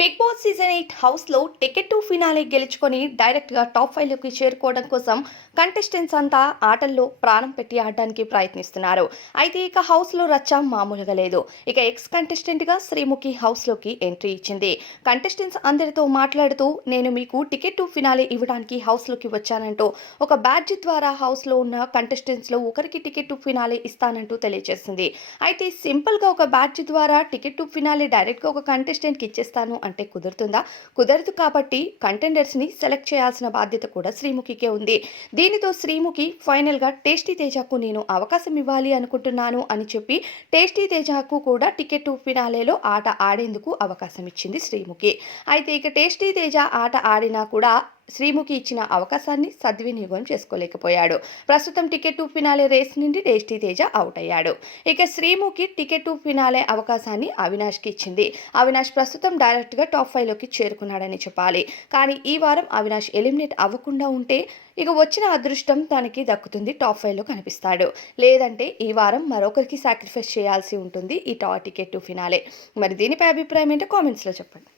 Big boss season eight హౌస్లో ticket to finale గెలుచుకొని డైరెక్ట్గా టాప్ ఫైవ్లోకి చేరుకోవడం కోసం కంటెస్టెంట్స్ అంతా ఆటల్లో ప్రాణం పెట్టి ఆడడానికి ప్రయత్నిస్తున్నారు. అయితే ఇక హౌస్లో రచ్చ మామూలుగా లేదు. ఇక ఎక్స్ కంటెస్టెంట్గా శ్రీముఖి హౌస్లోకి ఎంట్రీ ఇచ్చింది. కంటెస్టెంట్స్ అందరితో మాట్లాడుతూ నేను మీకు టికెట్ టు ఫినాలే ఇవ్వడానికి హౌస్లోకి వచ్చానంటూ ఒక బ్యాడ్జ్ ద్వారా హౌస్లో ఉన్న కంటెస్టెంట్స్లో ఒకరికి టికెట్ టు ఫినాలే ఇస్తానంటూ తెలియజేసింది. అయితే సింపుల్గా ఒక బ్యాడ్జ్ ద్వారా టికెట్ టు ఫినాలే డైరెక్ట్గా ఒక కంటెస్టెంట్కి ఇచ్చేస్తాను అంటే కుదురుతుందా? కుదరదు కాబట్టి కంటెండర్స్ని సెలెక్ట్ చేయాల్సిన బాధ్యత కూడా శ్రీముఖికే ఉంది. దీనితో శ్రీముఖి ఫైనల్గా టేస్టీ తేజకు నేను అవకాశం ఇవ్వాలి అనుకుంటున్నాను అని చెప్పి టేస్టీ తేజకు కూడా టికెట్ ఫినాలేలో ఆట ఆడేందుకు అవకాశం ఇచ్చింది శ్రీముఖి. అయితే ఇక టేస్టీ తేజ ఆట ఆడినా కూడా శ్రీముఖి ఇచ్చిన అవకాశాన్ని సద్వినియోగం చేసుకోలేకపోయాడు. ప్రస్తుతం టికెట్ టు ఫినాలే రేస్ నుండి టేస్టీ తేజ అవుట్ అయ్యాడు. ఇక శ్రీముఖి టికెట్ టు ఫినాలే అవకాశాన్ని అవినాష్కి ఇచ్చింది. అవినాష్ ప్రస్తుతం డైరెక్ట్గా టాప్ ఫైవ్లోకి చేరుకున్నాడని చెప్పాలి. కానీ ఈ వారం అవినాష్ ఎలిమినేట్ అవ్వకుండా ఉంటే ఇక వచ్చిన అదృష్టం తనకి దక్కుతుంది టాప్ ఫైవ్లో కనిపిస్తాడు. లేదంటే ఈ వారం మరొకరికి సాక్రిఫైస్ చేయాల్సి ఉంటుంది ఈ టా టికెట్ టు ఫినాలే. మరి దీనిపై అభిప్రాయం ఏంటో కామెంట్స్లో చెప్పండి.